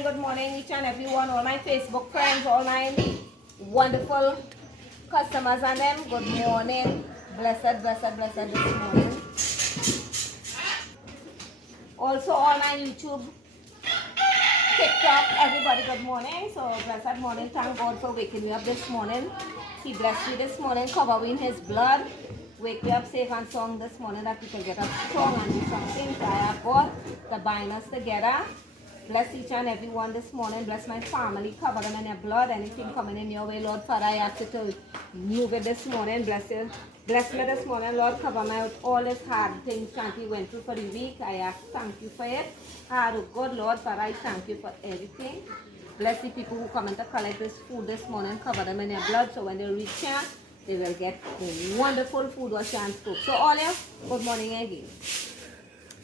good morning, each and everyone, all my Facebook friends, all my wonderful customers and them. Good morning. Blessed, blessed, blessed this morning. Also, all my YouTube, TikTok, everybody, good morning. So, blessed morning. Thank God for waking me up this morning. He blessed me this morning, cover me in His blood. Wake me up safe and strong this morning that we can get up strong and do something. So, I have God to bind us together. Bless each and every one this morning. Bless my family. Cover them in your blood. Anything coming in your way, Lord Father, I ask you to move it this morning. Bless you. Bless me this morning, Lord. Cover me with all this hard things Shanti went through for the week. I ask, thank you for it. Hard God, Lord Father, I thank you for everything. Bless the people who come in to collect this food this morning. Cover them in your blood so when they reach here, they will get wonderful food what Shanti cook. So all you, good morning again.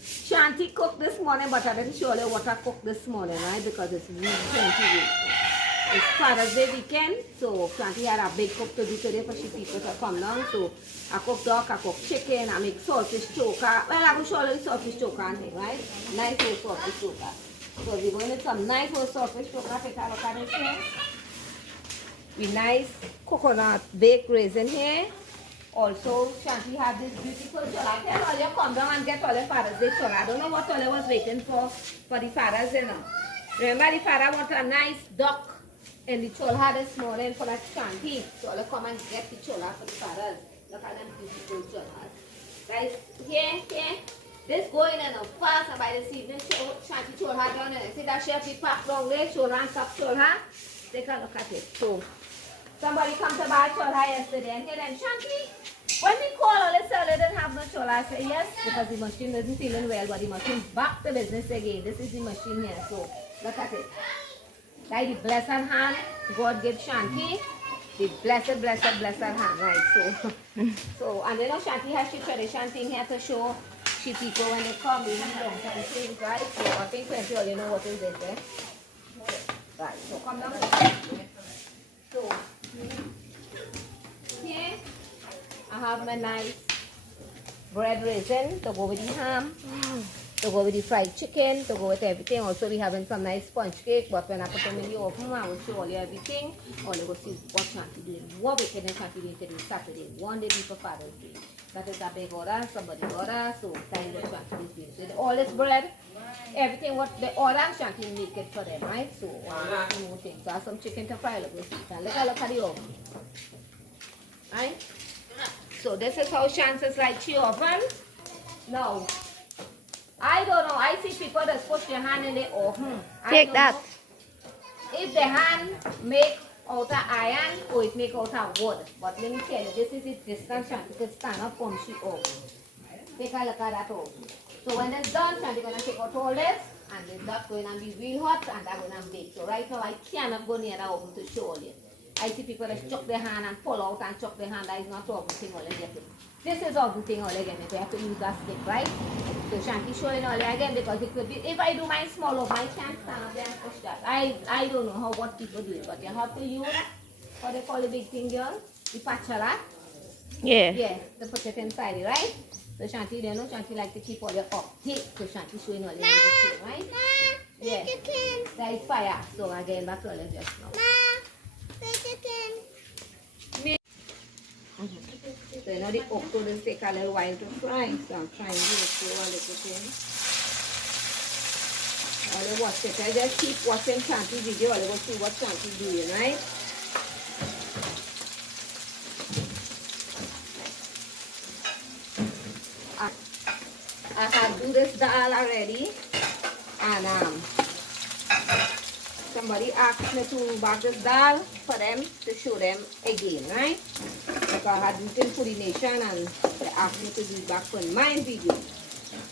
Shanti cooked this morning, but I didn't show you what I cooked this morning, right? Because it's week 28. It's Father's Day weekend, so Shanti had a big cook to do today for she people to come down. So I cook duck, I cook chicken, I make saltfish choker. Well, I will show you saltfish choker and thing, right? Nice old saltfish choker. So we're going to some nice old saltfish choker. Take a look at this here. We nice coconut baked raisin here. Also, Shanti had this beautiful chola. I tell all you come down and get all your Father's Day chola. I don't know what all you was waiting for the Father's Day now. Remember the Father wanted a nice duck in the chola this morning for that Shanti. So all you come and get the chola for the Fathers. Look at them beautiful cholas. Guys, here. This going in a fast and by this evening, Shanti chola down there. See that chef, he packed down there, chola and top chola. Take a look at it. So, somebody come to buy chola yesterday and hear them, Shanti, when we call all this they didn't have no chola. I say yes, because the machine isn't feeling well, but the machine back to business again. This is the machine here, so look at it. Like the blessed hand, God give Shanti, the blessed hand, right? So, and you know Shanti has she tradition thing here to show she people when they come, they need long time things, right? So I think plenty all you know what is this, eh? Right, so come down. So, here I have my nice bread raisin to go with the ham, to go with the fried chicken, to go with everything. Also, we having some nice sponge cake, but when I put them in the oven, I will show all you everything. All you will see what Shanti doing, what weekend Shanti doing today, Saturday, one day before Father's Day. That is a big order, somebody order, so time what Shanti is doing. So all this bread, everything what the order, Shanti make it for them, right? So all those more things. So I have some chicken to fry, look at the oven. Right? So this is how Shanti's like she oven. Now, I don't know. I see people that push their hand in the oven. Take that. If the hand make out of iron or it make out of wood. But let me tell you, this is the distance Shanti can stand up from she oven. Take a look at that oven. So when it's done, Shanti gonna take out all this and the duck going to be real hot and that going to bake. So right now I cannot go near the oven to show you. I see people that chuck their hand and pull out and chuck their hand. That is not oven thing all again. This is oven thing all again. You have to use that stick, right? So Shanti showing all again because it could be, if I do my small oven, I can't stand up there and push that. I don't know how what people do it, but you have to use what they call the big thing, girl, the pachala. Yeah. Yeah, to put it inside it, right? So Shanti, you know, Shanti like to keep all your update. So Shanti showing all the thing, right? Yeah. That is fire. So again, back to all of just now. So you know the octopus take a little while to fry, so I'm trying to show a little thing. All you watch it, I just keep watching Shanti video, all you will see what Shanti doing, right? I have do this dal already, and somebody asked me to bag this dal for them to show them again, right? Because I had written for the nation and they asked me to do back for my video.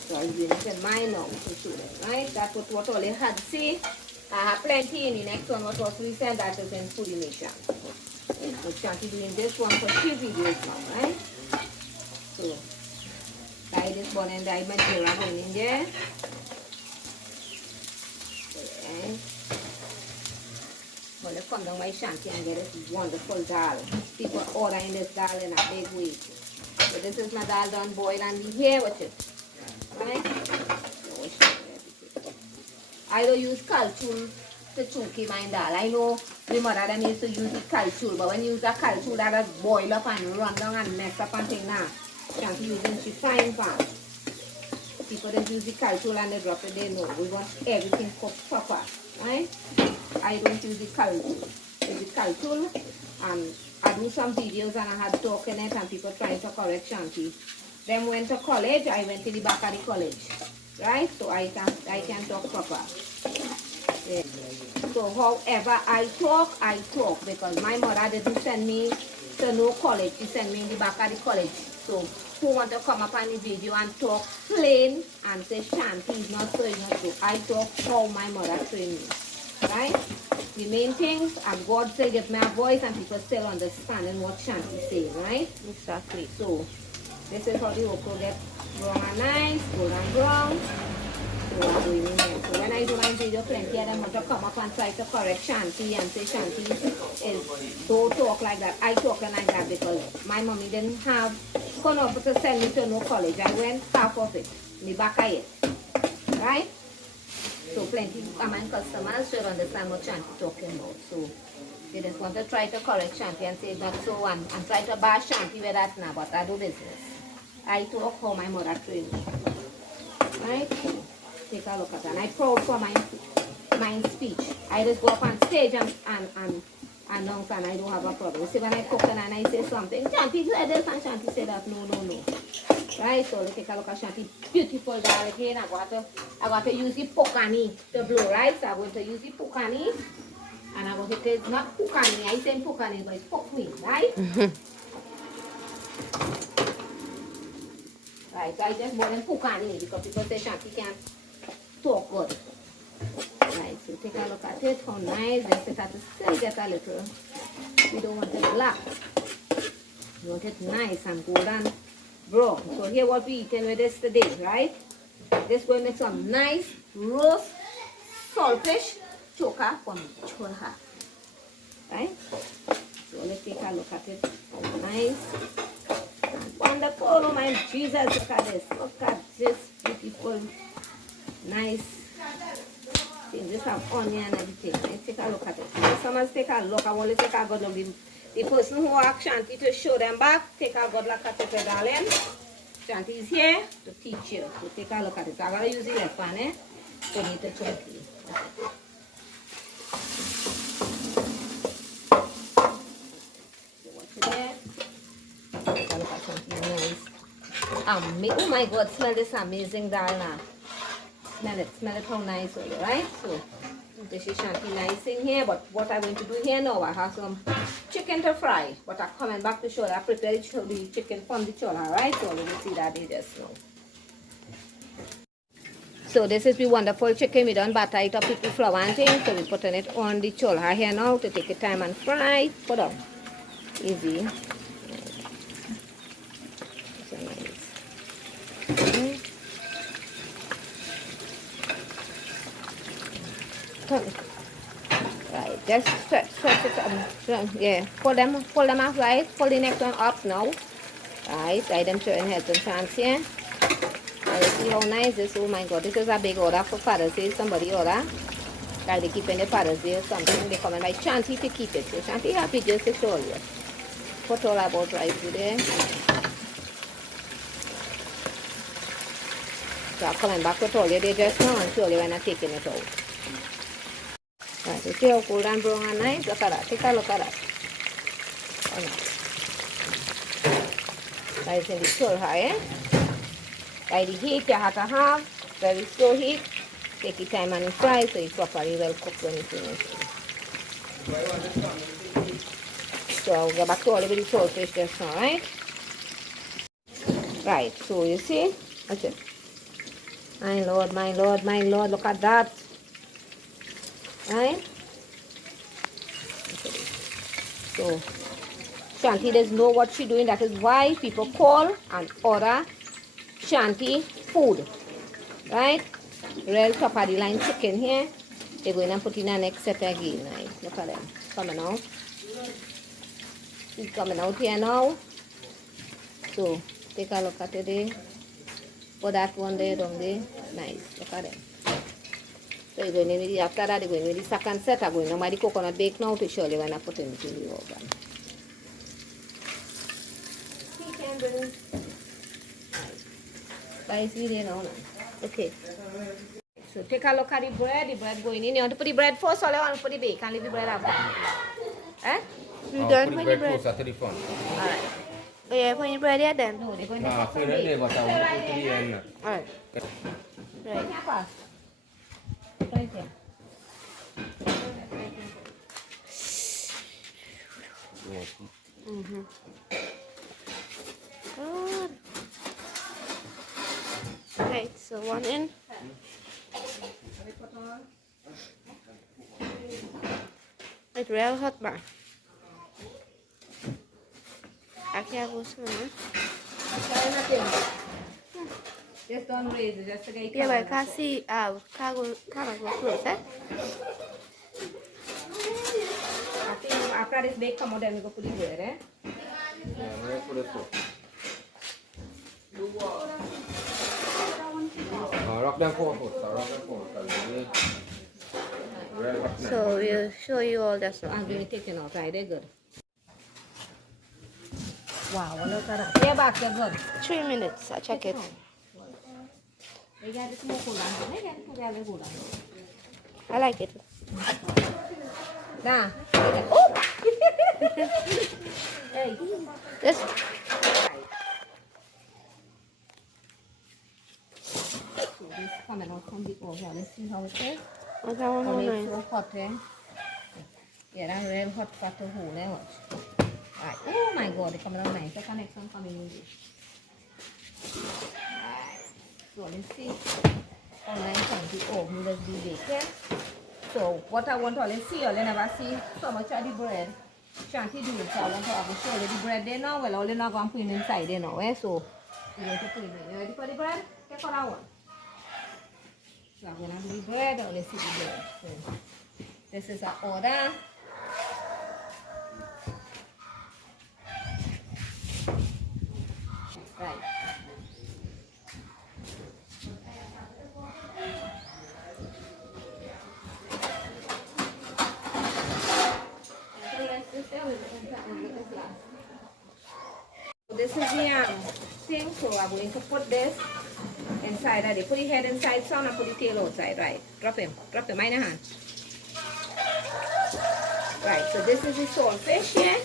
So I'm doing it in mine now to show them, right? That's what all they had to say. I have plenty in the next one what was recent that is in Foodie Nation. So Shanti doing this one for 3 videos now, right? So dye this bun and dye my jira going in there. Okay. Well, let's come down my Shanti and get this wonderful dal. People ordering this dal in a big way. So this is my dal done boiled and we here with it. Right? I don't use calcium the chunky mind dal. I know my mother them used to use the calcium, but when you use a calcium that just boil up and run down and mess up and thing now. Can't using she frying pan. People that use the calcium and they drop it, they know. We want everything cooked proper. Right? I don't use the calcium. Use the calcium and I do some videos and I had talk in it and people trying to correct Shanti. Then went to college, I went to the back of the college. Right? So I can talk proper. Yeah. So however I talk because my mother didn't send me to no college. She sent me in the back of the college. So who want to come up on the video and talk plain and say Shanti is not so, is not so. I talk how my mother trained me. Right? The main things, and God say give me a voice and people still understanding what Shanti say, right? Exactly. So this is how the okra get brown and nice, golden brown. So I'm doing it here. So when I do my video, plenty of them want to come up and try to correct Shanti and say Shanti is don't talk like that. I talk like that because my mommy didn't have enough to send me to no college. I went half of it, in the back of it. Right? So plenty of my customers should understand what Shanti talking about. So they just want to try to correct Shanti and say not so and try to bash Shanti with that now, but I do business. I talk how my mother trained me. Right? Take a look at that. And I'm proud for my speech. I just go up on stage and announce and I don't have a problem. See when I cook and I say something, Shanti said this and Shanti said that. No. Right, so let's take a look at Shanti. Beautiful darling again. I got to use the pokani to blow, right? So I'm going to use the pokani. And I'm going to take not pokani, I say pokani, but it's pokmi, right? Right, so I just bought them pokani because people say Shanti can't talk good. Right, so take a look at it, how nice. Let's take to still get a little. We don't want it black. We want it nice and golden brown. So here what we eating with this today, right? This going to make some nice roast saltfish choka from chola. Right? So let's take a look at it. Nice and wonderful. Oh my Jesus, look at this. Look at this beautiful, nice thing. Just have onion and everything. Let's take a look at it. Customers take a look. I want to take a good look. The person who asked Shanti to show them back, take a good look at it, darling. Shanti is here to teach you. So take a look at it. So I'm going to use the left one, to make the chunky. So watch it there. Take a look at Shanti. Nice. Oh my God, smell this amazing dal now. Smell it how nice it is, right? So this is Shanti nice in here, but what I'm going to do here now, I have some chicken to fry, but I'm coming back to show you. I prepared the chicken from the chola, right? So we will see that they just know. So this is the wonderful chicken. We done butter it up with the flour and things, so we're putting it on the chola here now to take the time and fry. Put up. Easy. So nice. Right, just stretch it yeah, pull them up, right? Pull the next one up now. Right, I them showing heads and chance here. Right, see how nice this, oh my God, this is a big order for Father's Day, somebody order. Like they keep in the Father's Day or something, they come and like Shanti to keep it. So Shanti happy just to show you. Put all about right there. So I'm coming back to tell you, they just now and show you when I'm taking it out. Right, you see how golden brown and nice? Look at that. Take a look at that. Oh, nice. That is in the slow high, eh? By the heat you have to have, very slow heat. Take your time and fry so it's properly well cooked when you finish. So I'll get back to all of the saltfish just now, right? Right, so you see? Watch it. My Lord, my Lord, my Lord, look at that. Right? So Shanti doesn't know what she's doing. That is why people call and order Shanti food. Right? Real top of the line chicken here. They're going to put in the next set again. Right? Look at them. Coming out. She's coming out here now. So take a look at it there. Put that one there down there. Nice. Look at them. So you're going with after that, you're going with the second set. I'm going to buy the coconut bake now to show you when I put it into the oven. Tea candle. Guys, video now. Okay. So take a look at the bread going in. You want to put the bread first or you want to put the bake and leave the bread after? Eh? You done with the bread? Closer to the front. Alright. Oh, yeah, putting the bread here then? No, they're going to put it there, but I want to put it to the end. Alright. Right. Pass. Right here. Mm-hmm. Good. Right, so one in. It's real hot bar. I can't go soon, Just don't raise it, just to get it. Yeah, but I can't see, can't go close, eh? After this bake come out, then we go put it there, eh? Yeah, I'm going to put it through. Rock them 4 foot, rock them 4 foot. So we'll show you all that stuff. I'm going to take it out, right? They're good. Wow, look at that. Yeah, back, they're good. 3 minutes, I'll check it. They got the smoke hold on. They got the hold on. I like it. Nah. Oh! Hey. This. So this coming out from the oven. Let's see how it is. What's that one? It's so hot, eh? Yeah, that's real hot for the whole, eh? Watch. Right. Oh my god, it's coming out nice. The connection coming in this. Right. So let's see. Online from the oven, let's be baking. So what I want to let's see, I'll never see so much of the bread. Shanti do it, so I want to have a show you the bread there now. Well, all not going to put it inside there now, eh? So you're going to put it in. You ready for the bread? Take all that one. So I'm going to do the bread, or let's see the bread. So this is our order. Right. This is the thing, so I'm going to put this inside of it. Put the head inside, son, and put the tail outside. Right. Drop him in your hand. Right, so this is the saltfish here.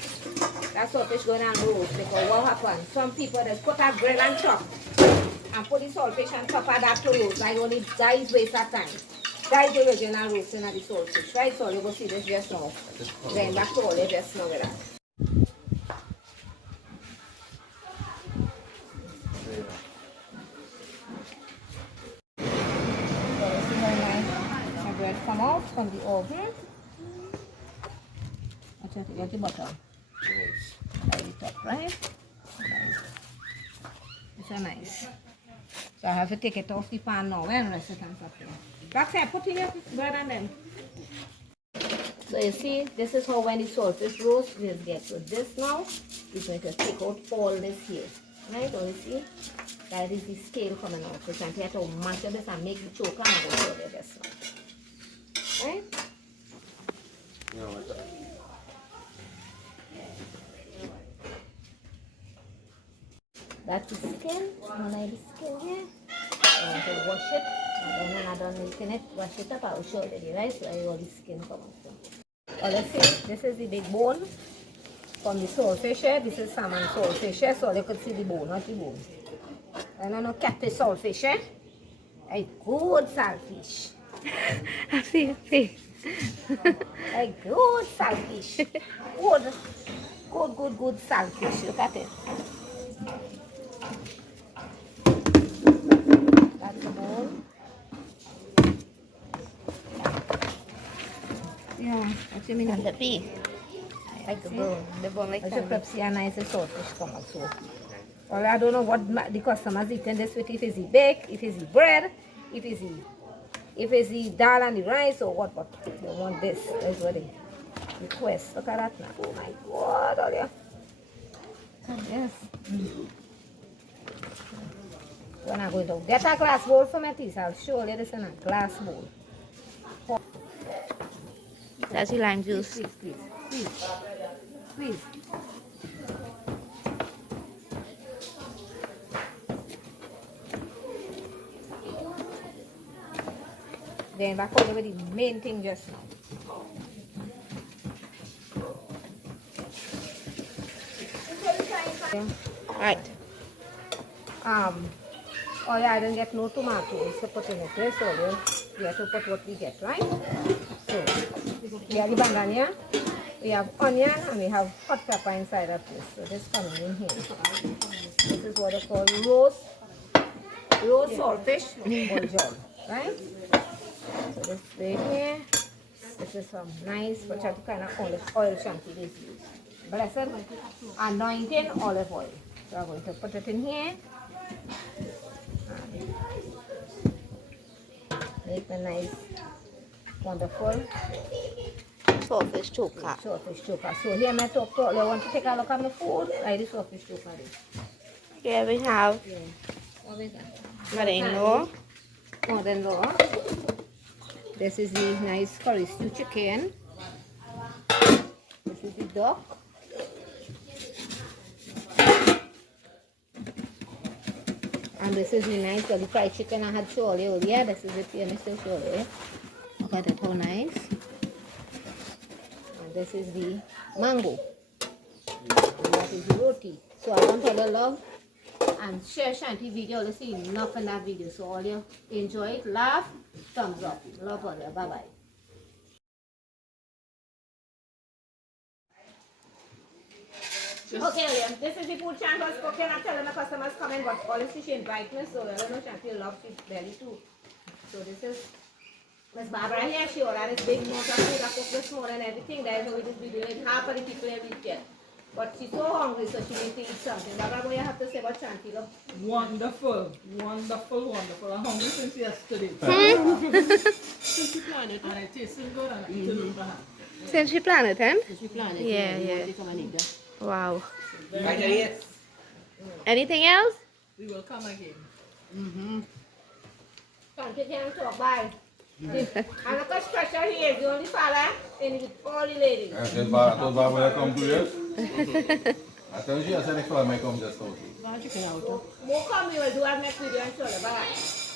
That saltfish going on roast because what happens? Some people just put a grill and chop and put the saltfish on top of that to roast. Like only guys waste that time. Guys the original roasting of the saltfish, right? So you go see this just now. Then back to all the just now with that. So this is how my bread come out from the oven. Watch out, you get the butter. Light it up, right? Nice. It's a nice. So I have to take it off the pan now and rest it on top here. That's it, put in your bread and then. So you see, this is how when the saltfish roast will get. So this now is going to take out all this here. Right, so you see, that is the scale coming out. So you have to mash this and make the choker and I will show you this now. Right? Yeah, what's that? That's the skin. When I the skin here, I want to wash it. And then when I'm done making it, wash it up, I will show you, right? So I all the skin come out. Or let's see, this is the big bone from the saltfish here. This is salmon saltfish here, so you could see the bone, not the bone. And I know catfish saltfish here. A good saltfish. I see. A good saltfish. Good saltfish. Look at it. That's the bone. Yeah, what you mean? And the pea. Like the bone. The bone like that. Pepsi and nice saltfish come out. So, well, I don't know what the customers eating this with. If it's the bake, if it's the bread, if it's the dal and the rice or what, but they want this. That's what they request. Look at that now. Oh my God, all yeah. Yes. When I'm going to get a glass bowl for my teeth, I'll show you this in a glass bowl. That's the lime juice. Please. Then back over the main thing just now. Yeah. Right. Oh yeah, I didn't get no tomatoes to put in it, right? So we have to put what we get, right? So we have the bandania, we have onion, and we have hot pepper inside of this. So this coming in here. This is what they call roast saltfish boljol, right? So this right here. This is some nice, which are the kind of olive oil chantilly use. Blessed anointing olive oil. So I'm going to put it in here. Make a nice, wonderful Saltfish choker. saltfish choker. So here I talk to I want to take a look at my food. I do saltfish choker. Here we have Yeah. What is that? mother-in-law. Mother-in-law. This is the nice curry stew chicken. This is the duck. And this is the nice the fried chicken I had shown you earlier. This is it here, Mr. Shirley. Look at it, how nice. And this is the mango. And that is the roti. So I want all the love and share Shanti video. Let's see enough in that video. So all you enjoy it, laugh, thumbs up. Love all you. Bye bye. Okay, William, this is the food Shanti was cooking. I'm telling the customers coming, but honestly she invite me, so I don't know Shanti loves she belly too. So this is Miss Barbara here. She ordered this big amount of food I cooked this morning and everything. That's how we just be doing half of the people every weekend. But she's so hungry, so she needs to eat something. Barbara, what you have to say about Shanti, love? Wonderful. I'm hungry since yesterday. Since you planned it, and it tasted good, and I eat it over hand. Since we planned it, huh? Since you planned it, Yeah, you yeah. want to come and eat that. Wow. Yes. Anything else? We will come again. Shanti can't talk, bye. And look how special he is, the only fella in with all the ladies. I told Baba when I come to you. I told you I said next time I come just out. Bye, chicken out. More come, we will do our next video and show you. Bye.